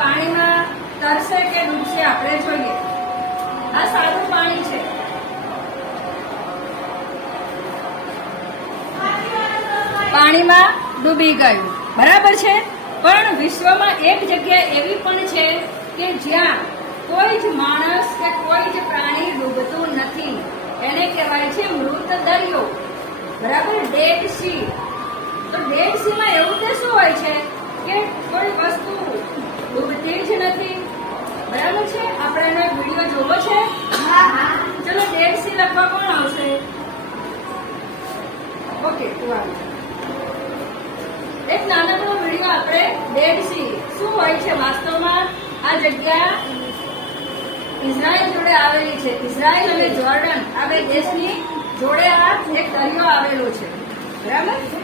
પાણીમાં તરસે કે ડૂબશે આપણે જોઈએ. આ સાદું પાણી છે. પાણીમાં ડૂબી ગયું. બરાબર છે? પણ વિશ્વમાં એક જગ્યા એવી પણ છે કે જ્યાં કોઈ જ માણસ કે કોઈ જ પ્રાણી ડૂબતું નથી. એને કહેવાય છે મૃત દરિયો. બરાબર? ડેડ સી તો ડેડ સીમાં એવું તે શું હોય છે કે કોઈ વસ્તુ ડૂબતી જ નથી બરાબર છે આપણે એનો એક વીડિયો જોવો છે ચલો ડેડ સી લખવા કોણ આવશે ઓકે. એક નાનકડો વીડિયો આપણે ડેડ સી શું હોય છે વાસ્તવમાં? આ જગ્યા ઇઝરાયલ જોડે આવેલી છે. ઇઝરાયલ અને જોર્ડન આ બે દેશની જોડે આ એક દરિયો આવેલો છે. બરાબર?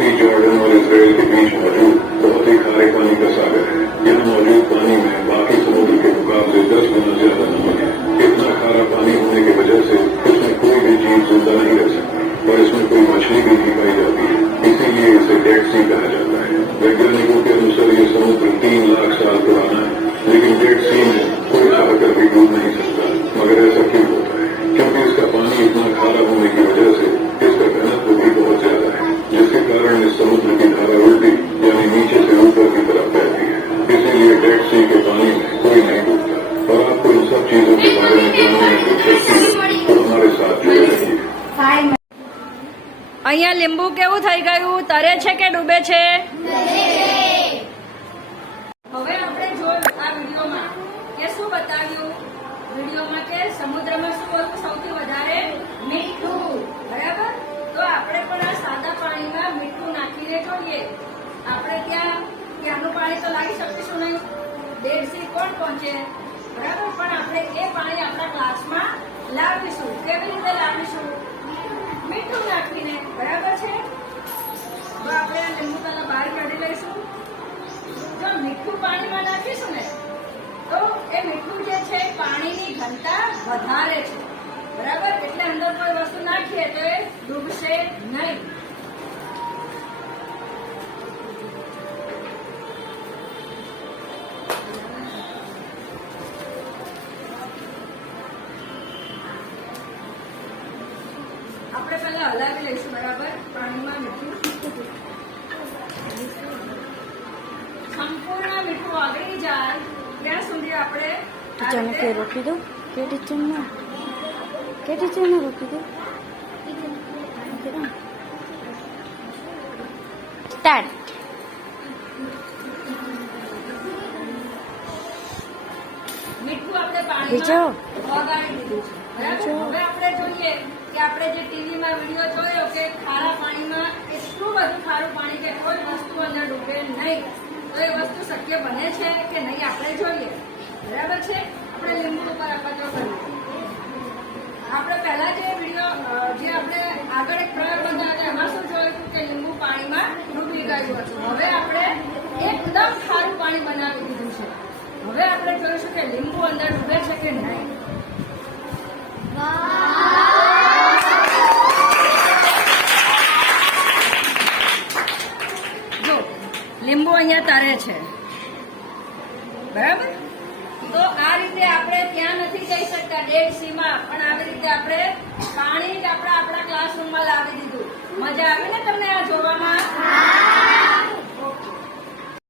हैं डेड सी जॉर्डन और इसराइल के बीच मौजूद बहुत ही खारे पानी का सागर है यहाँ मौजूद पानी में बाकी समुद्र के मुकाबले दस गुना ज्यादा नमक અહીંયા લીંબુ કેવું થઈ ગયું? તરે છે કે ડૂબે છે? હવે આપણે જોયું આ વિડીયોમાં કે શું બતાવ્યું? વિડીયોમાં કે સમુદ્રમાં શું હતું સૌથી વધારે? મીઠું. બરાબર? તો આપણે પણ આ સાદા પાણીમાં મીઠું નાખીને જોઈએ આપણે ત્યાં ત્યાંનું પાણી તો લાવી શકીશું નહીં. દેડસી કોણ પહોંચે? બરાબર? પણ આપણે એ પાણી આપણા ક્લાસમાં લાવીશું. કેવી રીતે લાવીશું? મીઠું નાખીને. વધારે છે. બરાબર? એટલે અંદર કોઈ વસ્તુ નાખીએ તો એ ડૂબશે નહીં. આપણે પહેલા હલાવી લઈશું બરાબર? પાણીમાં મીઠું. સંપૂર્ણ મીઠું આગળી જાય. ત્યાં સુધી આપણે રોકી દો પાણી પાણીમાં ઓગાળી બરાબર બીજો? હવે આપણે જોઈએ કે આપણે જે ટીવીમાં વીડિયો જોયો કે ખારા પાણીમાં એટલું બધું ખારું પાણી કે કોઈ વસ્તુ અંદર ડૂબે નહીં તો એ વસ્તુ શક્ય બને છે કે નહીં આપણે જોઈએ બરાબર છે આપણે લીંબુ ઉપર આપવા જો આપણે પહેલા જે વીડિયો જે આપણે આગળ એક પ્રયોગ બતાવ્યો એમાં શું જોયું કે લીંબુ પાણીમાં ડૂબી ગયું હતું. હવે આપણે એકદમ ખારું પાણી બનાવી દીધું છે. હવે આપણે જોઈશું કે લીંબુ અંદર ડૂબે છે કે નહીં. લીંબુ અહીંયા તારે છે. બરાબર? તો રીતે આપણે ત્યાં નથી જઈ શકતા ડેડ સીમાં, પણ આવી રીતે આપણે પાણી જ આપણા આપણા ક્લાસરૂમમાં લાવી દીધું. મજા આવી ને તમને આ જોવામાં?